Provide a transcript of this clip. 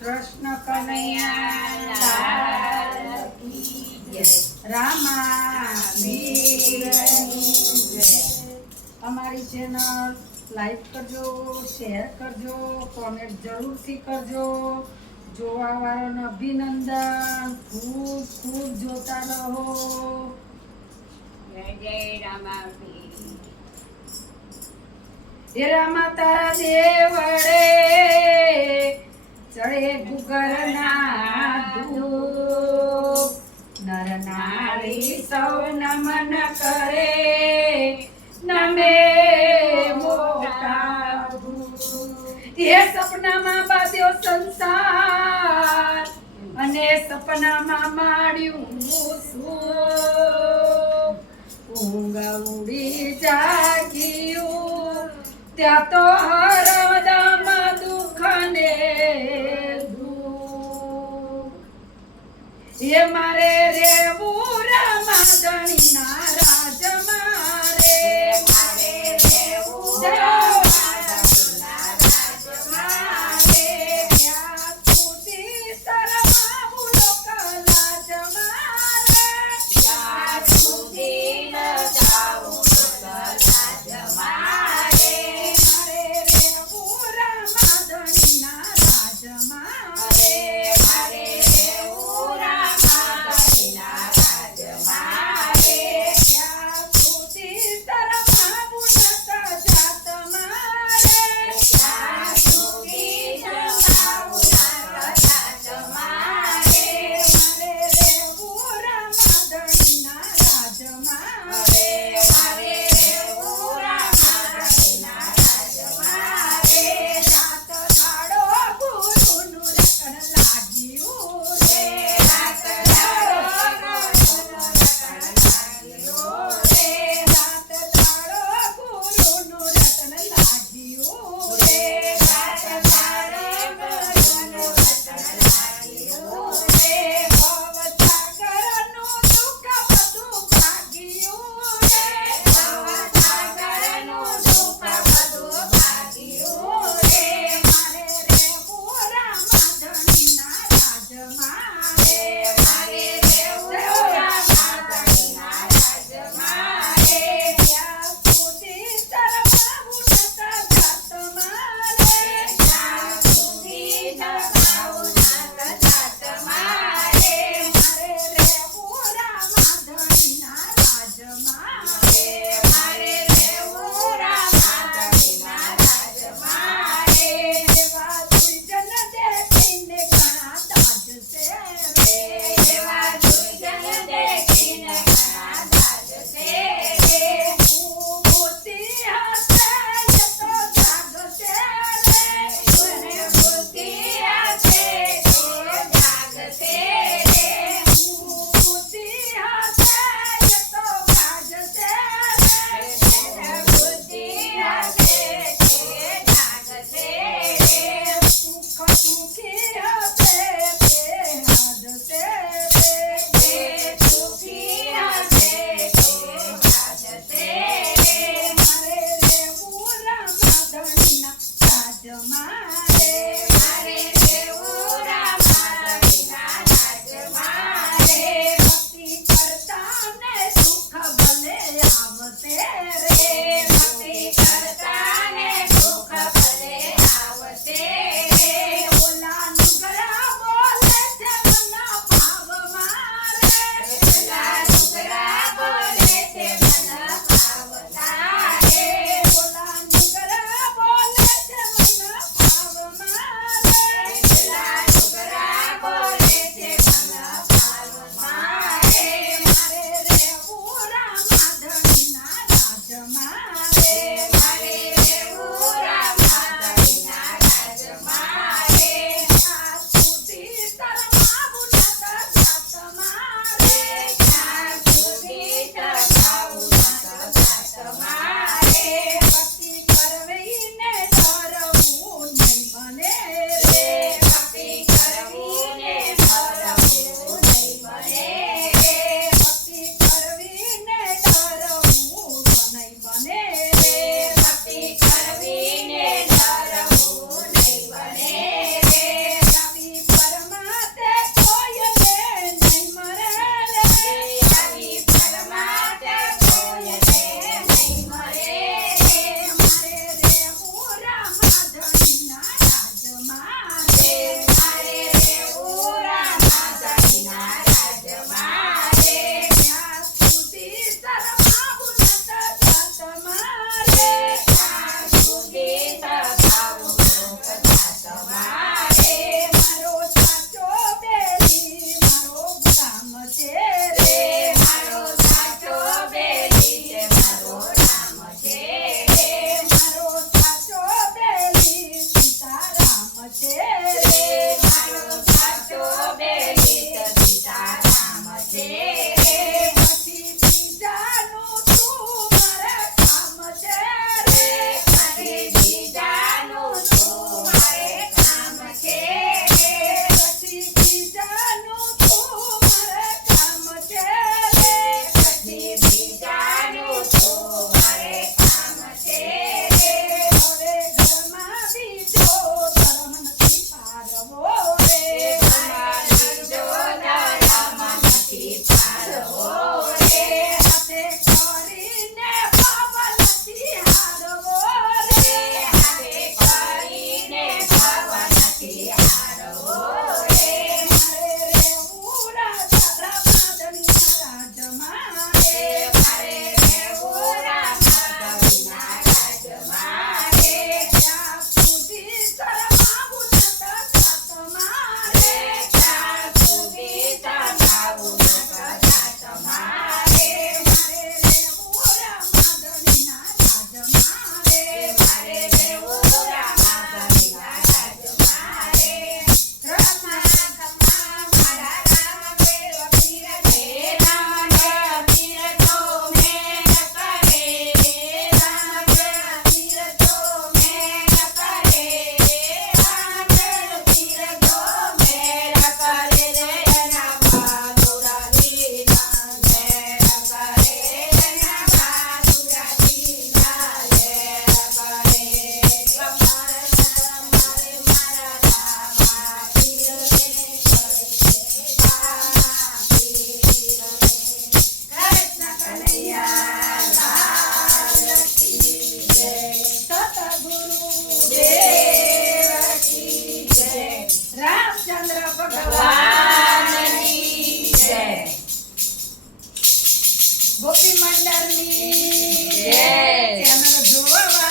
કૃષ્ણ કનૈયા લાલ કી જય, રામા વીરની જય। અમારી ચેનલ લાઈક કરજો, શેર કરજો, કોમેન્ટ જરૂરથી કરજો। જોવા વાળાને અભિનંદન, ખૂબ ખૂબ જોતા રહો। જય જય રામા વીર। હે રામા તારા દેવળે ચડે ગુગરના ધૂપ, નર નારી સૌ નમન કરે, નમે મોટા ભૂપ। એ સપનામાં બાંધ્યો સંસાર અને સપનામાં માડ્યું સુખ, ઊંઘ ઉડી જાગ્યું ત્યાં તો હરદમ દુઃખ ને દુઃખ। એ મારે રેવું રામાધણીના રાજમાં રે, મારે રેવું રામાધણીના રાજમાં રે, ત્યાં સુધી શરમાવું લોક લાજમાં રે, ત્યાં સુધી ન જાઉં લોક લાજમાં રે, મારે રેવું રામાધણીના રાજમાં રે, મારે રેવું રામાધણીના રાજમાં રે। ગોપી મંડળની જય